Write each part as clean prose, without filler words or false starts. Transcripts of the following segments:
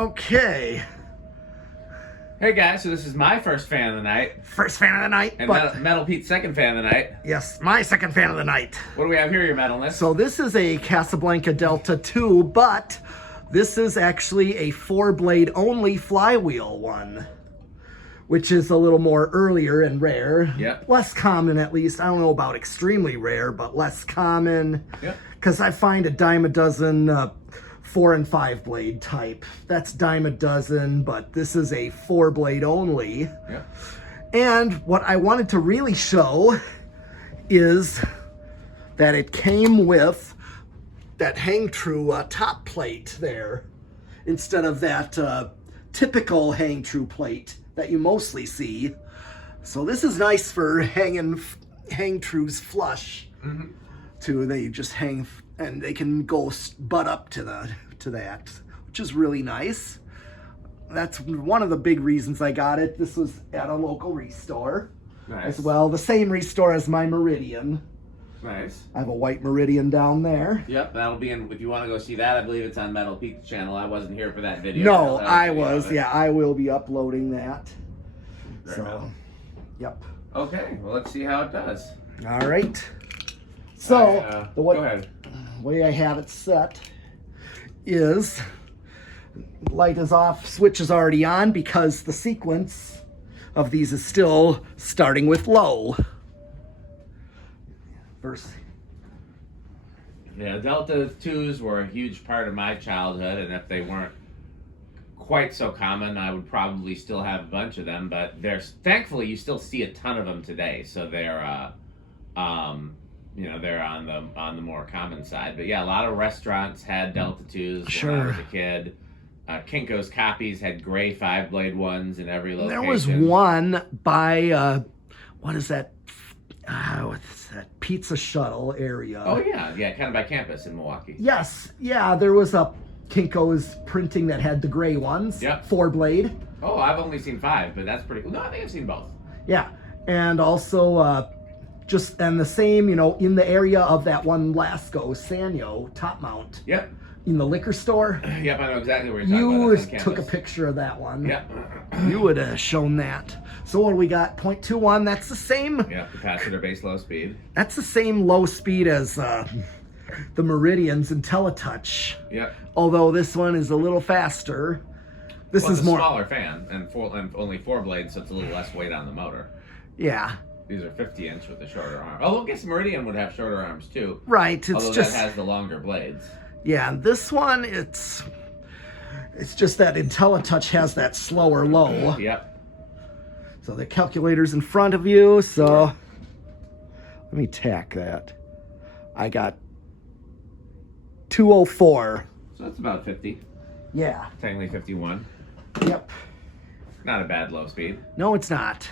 Okay. Hey guys, so this is my first fan of the night. First fan of the night. And but Metal Pete's second fan of the night. yes, my second fan of the night. What do we have here, your metalness? So this is a Casablanca Delta II, but this is actually a 4-blade only flywheel one, which is a little more earlier and rare. Yep. Less common, at least. I don't know about extremely rare, but less common. Yep. Because I find a dime a dozen 4 and 5 blade type. That's dime a dozen, but this is a 4-blade only. Yep. And what I wanted to really show is that it came with that hang true top plate there, instead of that typical hang true plate that you mostly see. So this is nice for hanging hang trues flush. Mm-hmm. They just hang and they can go butt up to that, which is really nice. That's one of the big reasons I got it. This was at a local restore. Nice. As well, the same restore as my Meridian. Nice. I have a white Meridian down there. Yep, that'll be in. If you want to go see that, I believe it's on Metal Pete's channel. I wasn't here for that video. No, I was. Yeah, I will be uploading that. Very So, well. Yep. Okay, well, let's see how it does. All right. So, go ahead. The way I have it set is light is off, switch is already on, because the sequence of these is still starting with low. Yeah, Delta 2s were a huge part of my childhood, and if they weren't quite so common, I would probably still have a bunch of them, but thankfully you still see a ton of them today, so they're they're on the more common side. But yeah, a lot of restaurants had Delta 2s Sure. when I was a kid. Kinko's Copies had gray 5-blade ones in every location. There was one by what is that? What's that? Pizza Shuttle area. Oh yeah, kind of by campus in Milwaukee. Yes, yeah. There was a Kinko's printing that had the gray ones. Yep. 4-blade. Oh, I've only seen 5, but that's pretty cool. No, I think I've seen both. Yeah, and also and the same, in the area of that one Lasco Sanyo top mount. Yep. In the liquor store. Yep, I know exactly where you're talking about. You took a picture of that one. Yep. You would have shown that. So what do we got? 0.21. That's the same. Yeah, capacitor base low speed. That's the same low speed as the Meridians and Teletouch. Yep. Although this one is a little faster. This is a more smaller fan and only 4 blades, so it's a little less weight on the motor. Yeah. These are 50-inch with the shorter arm. Although I guess Meridian would have shorter arms too. Right. Although that has the longer blades. Yeah, this one it's just that IntelliTouch has that slower low. Yep. So the calculator's in front of you, so let me tack that. I got 204. So that's about 50. Yeah. Technically 51. Yep. Not a bad low speed. No, it's not.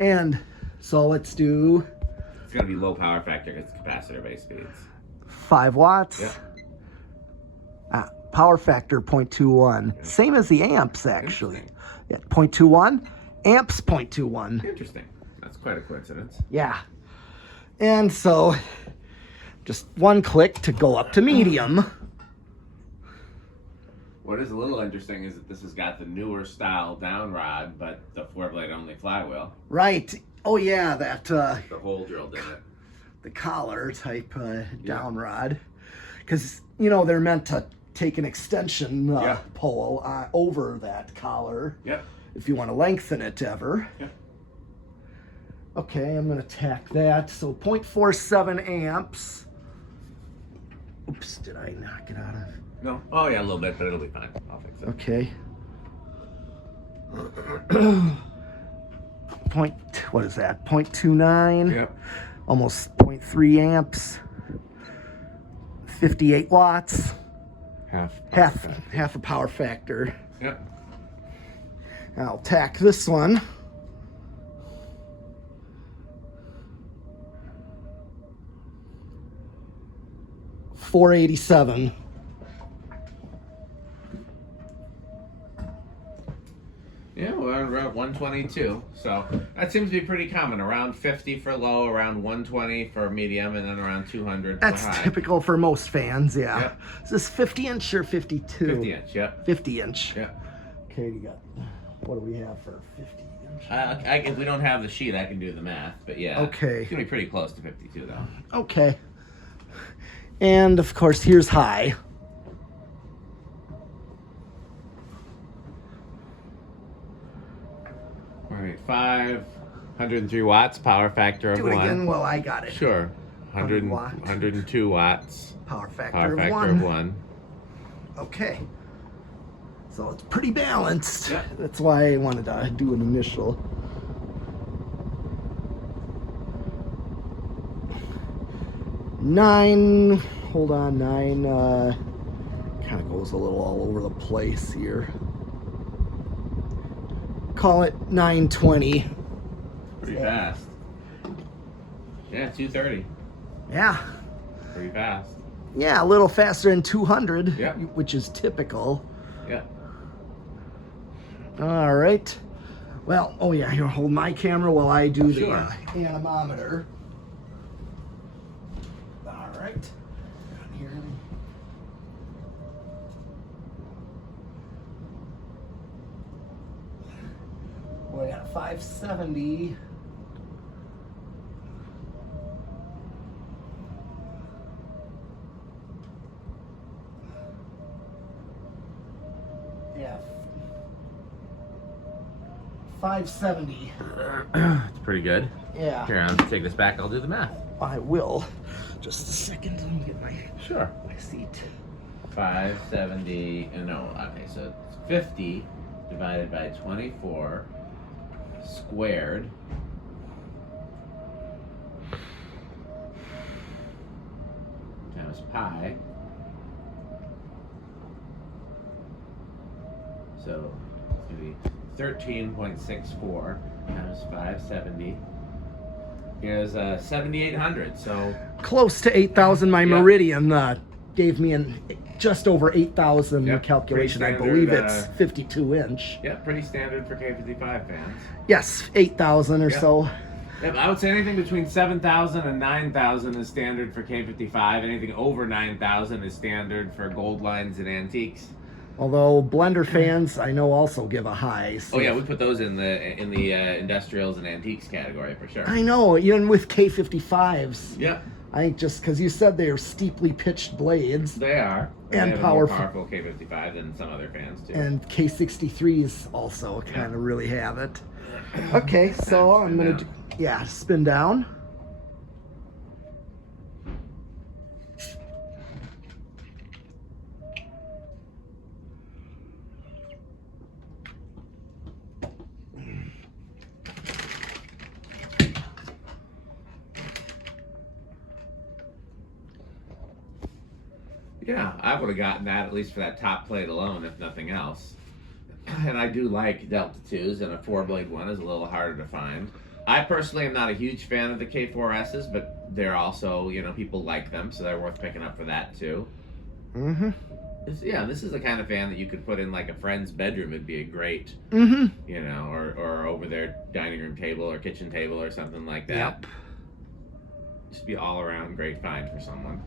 And so let's do... It's going to be low power factor because it's capacitor-based speeds. 5 watts. Yep. Power factor 0.21. Yeah. Same as the amps, actually. Yeah, 0.21. Amps 0.21. Interesting. That's quite a coincidence. Yeah. And so just one click to go up to medium. What is a little interesting is that this has got the newer style down rod, but the 4-blade only flywheel. Right. Oh yeah, that the hole drilled in it. The collar type down rod, because they're meant to take an extension pole over that collar. Yep. If you want to lengthen it ever. Yep. Okay, I'm going to tack that. So 0.47 amps. Oops, did I knock it out of? No. Oh yeah, a little bit, but it'll be fine. I'll fix it. Okay. What is that? 0.29. Yep. Almost 0.3 amps. 58 watts. Half a power factor. Yep. I'll tack this one. Yeah, we're around 122. So that seems to be pretty common. Around 50 for low, around 120 for medium, and then around 200 That's for high. typical for most fans, yeah. Yep. Is this 50 inch or 52? 50 inch, yeah. 50 inch. Yeah. Okay, you got, what do we have for 50 inch? If we don't have the sheet, I can do the math, but yeah. Okay. It's going to be pretty close to 52, though. Okay. And, of course, here's high. All right, 103 watts, power factor of Do it 1. again. Well, I got it. Sure. 100, 100 watt. 102 watts. Power factor, Power factor of of 1. 1. Okay. So it's pretty balanced. Yeah. That's why I wanted to do an initial. Hold on, 9, kind of goes a little all over the place here. Call it 920. Pretty fast. Yeah, 230. Yeah. Pretty fast. Yeah, a little faster than 200, Yep. which is typical. Yeah. All right. Well, oh yeah, here, hold my camera while I do the Sure. anemometer. All right. Here. Well, I got a 570. Yeah. 570. It's pretty good. Yeah. Here, I'll take this back. I'll do the math. I will. Just a second. Let me get Sure. my seat. 570, no, okay, so it's 50 divided by 24 squared times pi. So it's going to be 13.64 times 570 is 7,800. So Close to 8,000. My Yeah. Meridian gave me just over 8,000 Yep, calculation. I pretty believe standard, it's 52 inch. yeah, pretty standard for K55 fans. Yes, 8,000 or Yep. so. Yep, I would say anything between 7,000 and 9,000 is standard for K55. Anything over 9,000 is standard for gold lines and antiques. Although blender fans, I know, also give a high. So Oh yeah, we put those in the industrials and antiques category for sure. I know, even with K55s. Yep, I think just because you said they are steeply pitched blades, they are. And they have a more powerful. powerful K55 than some other fans too. and K63s also kind of really have it. Okay, so I'm Spin gonna down. spin down. Yeah, I would have gotten that at least for that top plate alone, if nothing else. And I do like Delta 2s, and a 4-blade one is a little harder to find. I personally am not a huge fan of the K4Ss, but they're also, you know, people like them, so they're worth picking up for that too. Mm-hmm. Yeah, this is the kind of fan that you could put in like a friend's bedroom. It'd be a great, Mm-hmm. you know, or over their dining room table or kitchen table or something like that. Yep. Just be all around great find for someone.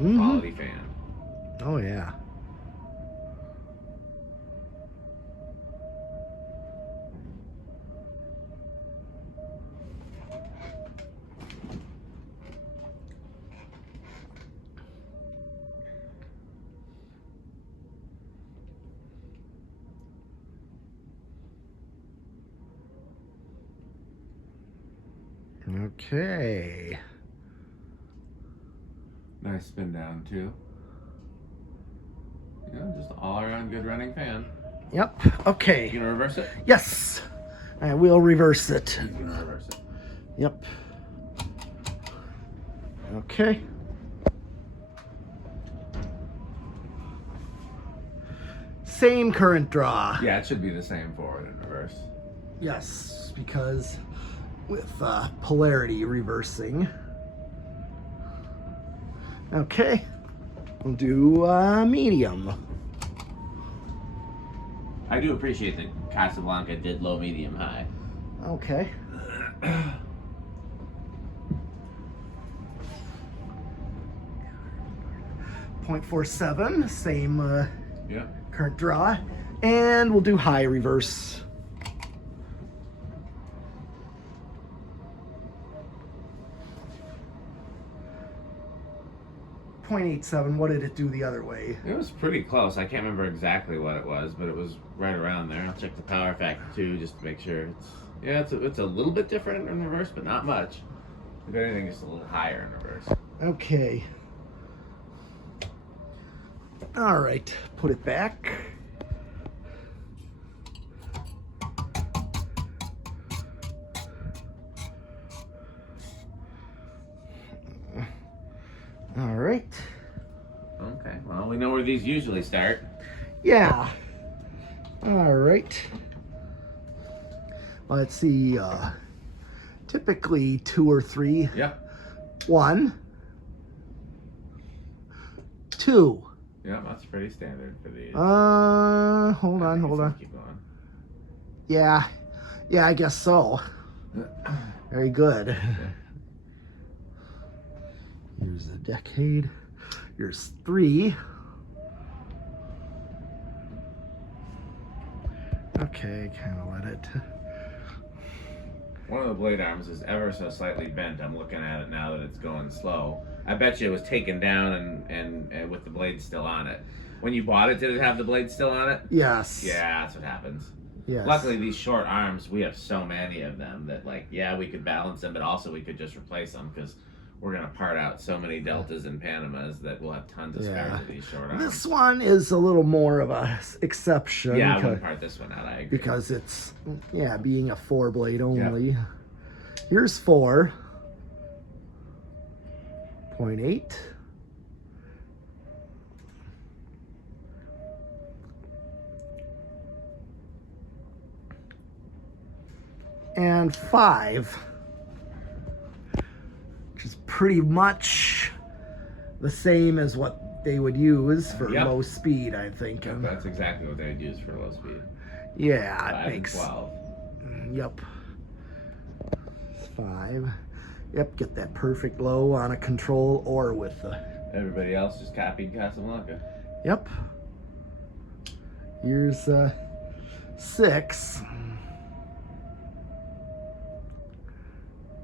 Mhm. Quality fan. Oh yeah. Okay. Nice spin down too. You know, just all around good running fan. Yep. You Okay. gonna reverse it? Yes. I will reverse it. You can reverse it. Yep. Okay. Same current draw. Yeah, it should be the same forward and reverse. Yes, because with polarity reversing. Okay. We'll do medium. I do appreciate that Casablanca did low, medium, high. Okay. 0.47, same Yeah. current draw. And we'll do high reverse. .87. What did it do the other way? It was pretty close. I can't remember exactly what it was, but it was right around there. I'll check the power factor too, just to make sure. It's a little bit different in reverse, but not much. If anything, just a little higher in reverse. Okay. All right. Put it back. All right. Okay. Well, we know where these usually start. Yeah. All right. Let's see. Typically 2 or 3. Yep. 1, 2. Yeah, that's pretty standard for these. Hold on. Keep going. Yeah, I guess so. Very good. Here's the decade. Here's 3. Okay, kind of let it. One of the blade arms is ever so slightly bent. I'm looking at it now that it's going slow. I bet you it was taken down and with the blade still on it. When you bought it, did it have the blade still on it? Yes. Yeah, that's what happens. Yes. Luckily, these short arms, we have so many of them that, like, yeah, we could balance them, but also we could just replace them because we're going to part out so many Deltas and Panamas that we'll have tons of spares of these short arms. This one is a little more of a exception. Yeah, I wouldn't part this one out, I agree. Because it's, being a 4-blade only. Yep. Here's 4. 0.8. And 5. Which is pretty much the same as what they would use for low speed, I think. Yep, that's exactly what they'd use for low speed. Yeah, 5 it makes 12. Yep. 5. Yep, get that perfect low on a control or with the. Everybody else just copied Casablanca. Yep. Here's 6.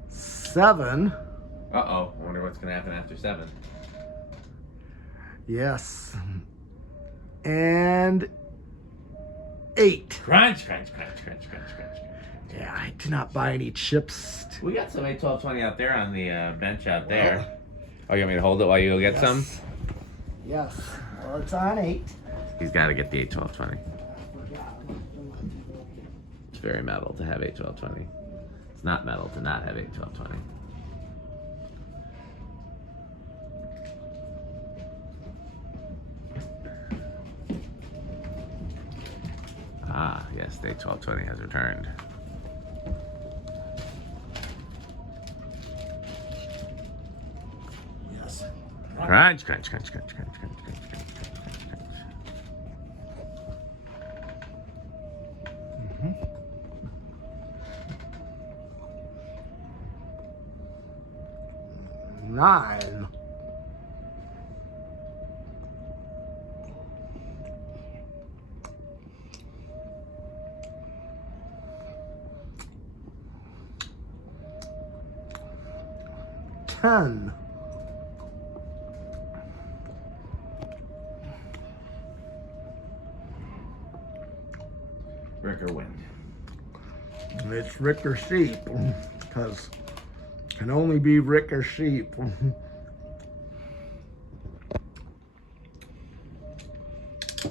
7. Uh-oh, I wonder what's going to happen after 7. Yes. And 8. Crunch. Yeah, I did not buy any chips. We got some 8-12-20 out there on the bench out there. Oh, you want me to hold it while you go get some? Yes. Well, it's on 8. He's got to get the 8-12-20. It's very metal to have 8-12-20. It's not metal to not have 8-12-20. Ah, yes, the 8-12-20 has returned. Yes. Crunch. 9. 10. Ricker wind. It's Rick or sheep, because it can only be Rick or sheep.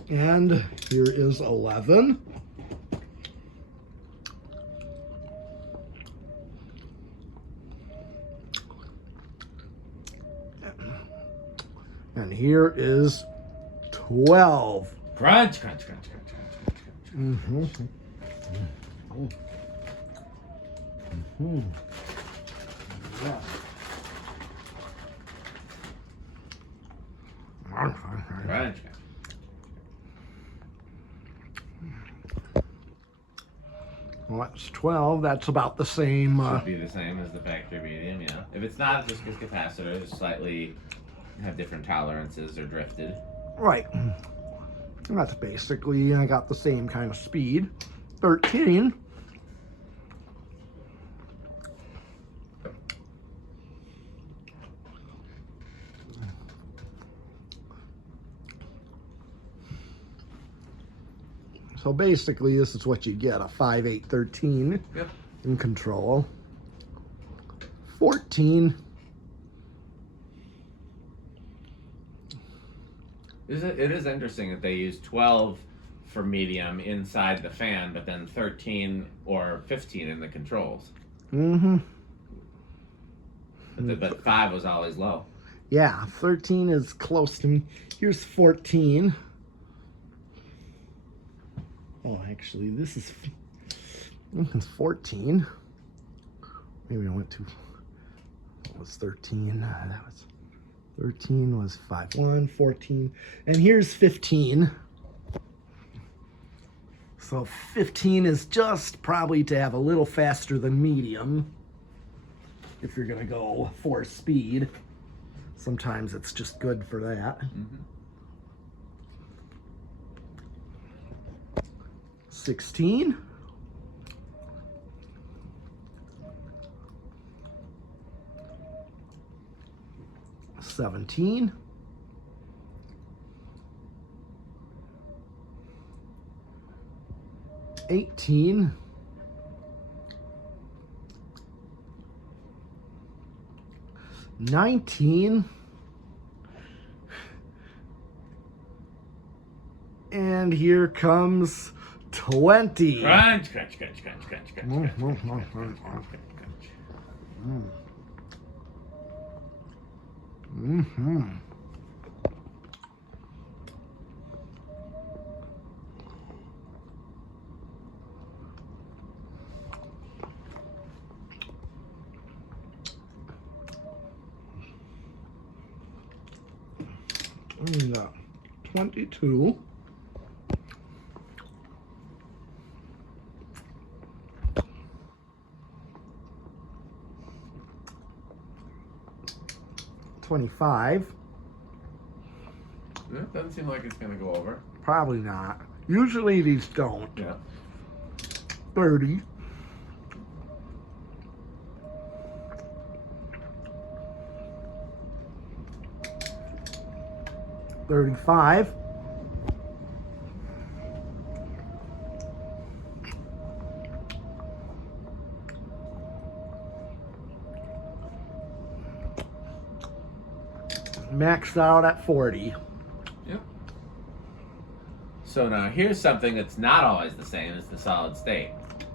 And here is 11. And here is 12. Crunch. Mm-hmm. Yeah. Crunch. Well, that's 12. That's about the same. Should be the same as the factory medium, yeah. If it's not, just because capacitors slightly have different tolerances or drifted. Right. That's basically, I got the same kind of speed. 13. So basically, this is what you get, a 5, 8, 13 Yep. in control. 14. It is interesting that they use 12 for medium inside the fan, but then 13 or 15 in the controls. Mm-hmm. But 5 was always low. Yeah, 13 is close to me. Here's 14. Oh, actually, this is 14. Maybe I went too. What was 13? That was 13 was 5, 1, 14, and here's 15. So 15 is just probably to have a little faster than medium. If you're gonna go 4 speed, sometimes it's just good for that. Mm-hmm. 16. 17. 18. 19. And here comes 20. Crunch, crunch, crunch, crunch, crunch, crunch, crunch, crunch, crunch, crunch, crunch. Mm-hmm. And 22. $25. That doesn't seem like it's going to go over. Probably not. Usually these don't. Yeah. 30. 35. 'Maxed out at 40. Yep. So now here's something that's not always the same as the solid state.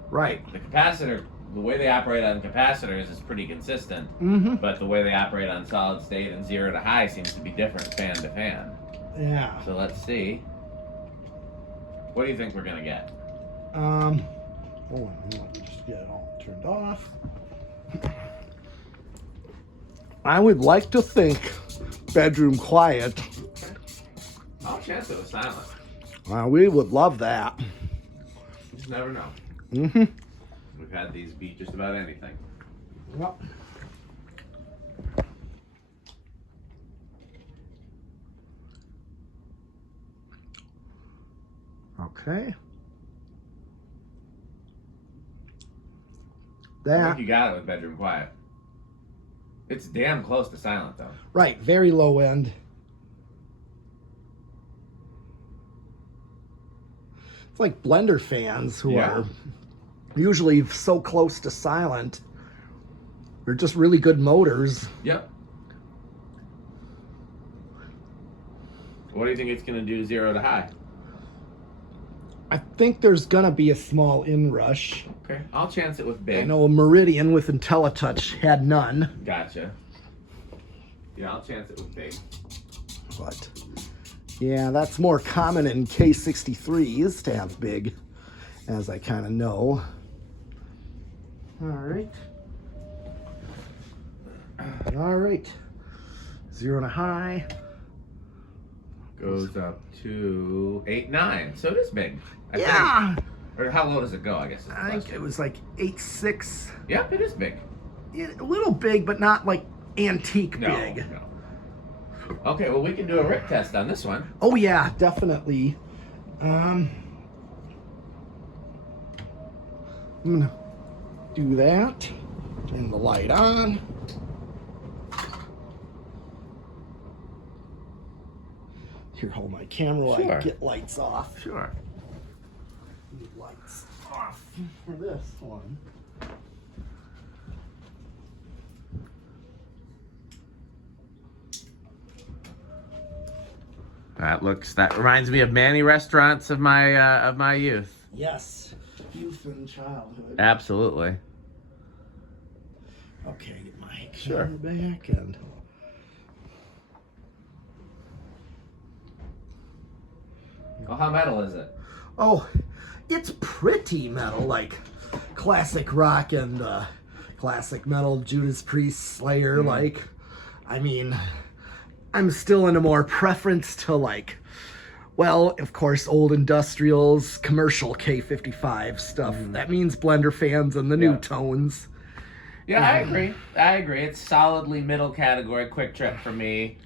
Right. The capacitor, the way they operate on capacitors is pretty consistent, Mm-hmm. but the way they operate on solid state and 0 to high seems to be different fan to fan. Yeah. So let's see. What do you think we're going to get? Hold on, let me just get it all turned off. I would like to think bedroom quiet. I'll chance it was silent. We would love that. You just never know. Mm-hmm. We've had these beat just about anything. Yep. Okay. I That, think you got it with bedroom quiet. It's damn close to silent though. right, very low end. It's like blender fans who Yeah. are usually so close to silent. They're just really good motors. Yep. What do you think it's going to do 0 to high? I think there's gonna be a small inrush. Okay, I'll chance it with I big. know a Meridian with IntelliTouch had none, Gotcha. Yeah, I'll chance it with big. but yeah, that's more common in K63s to have big, as I kind of know. All right. All right. 0 to high. Goes up to 8, 9. So it is big. I Yeah. Or how low does it go, I guess is the I think question. it was like 8.6. Yep, it is big. A little big, but not like antique No, big. no. Okay, well, we can do a rip test on this one. Oh yeah, definitely. I'm gonna do that. Turn the light on. Here, hold my camera while Sure. I get lights off. Sure. Need lights off for this one. That reminds me of many restaurants of my youth. Yes, youth and childhood. Absolutely. Okay, get my Sure. camera back and. Well, how metal is it? Oh, it's pretty metal, like classic rock and classic metal, Judas Priest, Slayer. Like, I mean, I'm still in a more preference to like, well, of course, old industrials, commercial K55 stuff. That means Blender fans and the new Yeah. tones. Yeah, I agree. I agree. It's solidly middle category, quick trip for me.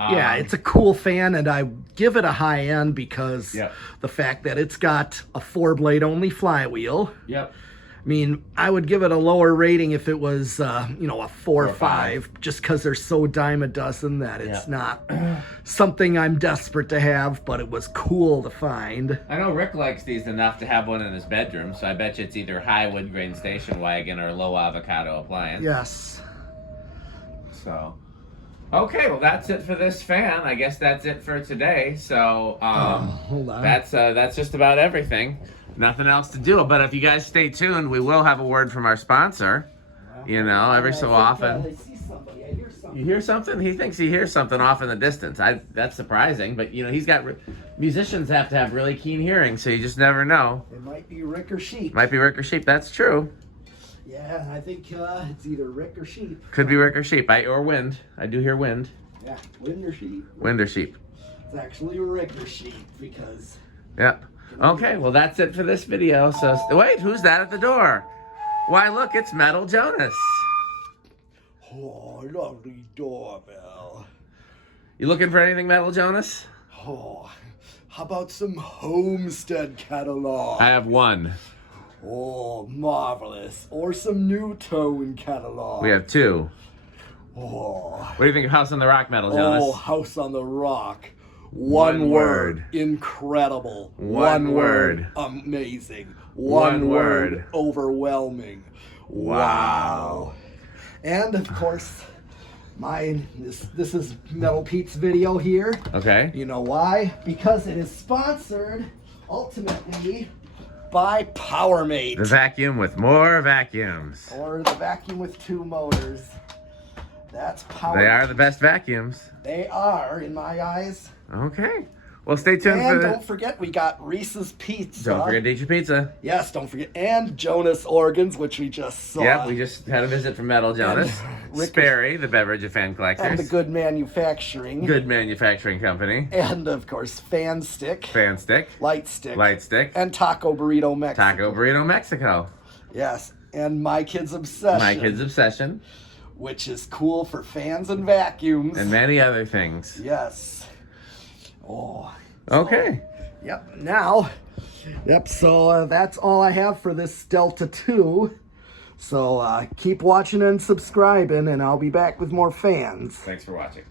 Yeah, it's a cool fan, and I give it a high end because Yep. the fact that it's got a 4-blade only flywheel. Yep. I mean, I would give it a lower rating if it was, a 4 or or 5, just because they're so dime a dozen that it's Yeah. not something I'm desperate to have, but it was cool to find. I know Rick likes these enough to have one in his bedroom, so I bet you it's either high wood grain station wagon or low avocado appliance. Yes. So, okay, well that's it for this fan. I guess that's it for today. So, Hold on. that's just about everything. Nothing else to do. But if you guys stay tuned, we will have a word from our sponsor. You know, every so often. I see somebody. I hear something. You hear something? He thinks he hears something off in the distance. That's surprising, but you know he's got musicians have to have really keen hearing, so you just never know. It might be Rick or Sheep. Might be Rick or Sheep. That's true. Yeah, I think it's either Rick or Sheep. Could be Rick or Sheep. Or wind. I do hear wind. Yeah, Wind or Sheep. Wind or Sheep. It's actually Rick or Sheep because. Yep. Okay, well that's it for this video. So wait, who's that at the door? Why, look, it's Metal Jonas. Oh, lovely doorbell. You looking for anything, Metal Jonas? Oh, how about some Homestead catalog? I have one. Oh, marvelous. Or some New Tone catalog. We have two. Oh, What do you think of House on the Rock, Metal Jonas? oh, House on the Rock. One word. Incredible. One word. Amazing. One word. Overwhelming. Wow. And of course, this is Metal Pete's video here. Okay. You know why? Because it is sponsored ultimately by PowerMate. The vacuum with more vacuums. Or the vacuum with 2 motors. That's PowerMate. They are the best vacuums. They are, in my eyes. Okay. Well, stay tuned And for don't forget, we got Reese's Pizza. Don't forget to eat your pizza. Yes, don't forget. And Jonas Organs, which we just saw. Yep, we just had a visit from Metal Jonas. Rick- Sperry, the beverage of fan And collectors. the Good Manufacturing. Good manufacturing company. And, of course, Fan Stick. Fan stick. Light Stick. Light stick. And Taco Burrito Mexico. Taco Burrito Mexico. Yes. And My Kid's Obsession. My Kid's Obsession. Which is cool for fans and vacuums. And many other things. Yes. Oh. Okay. Yep. Now. Yep. So that's all I have for this Delta II. So keep watching and subscribing, and I'll be back with more fans. Thanks for watching.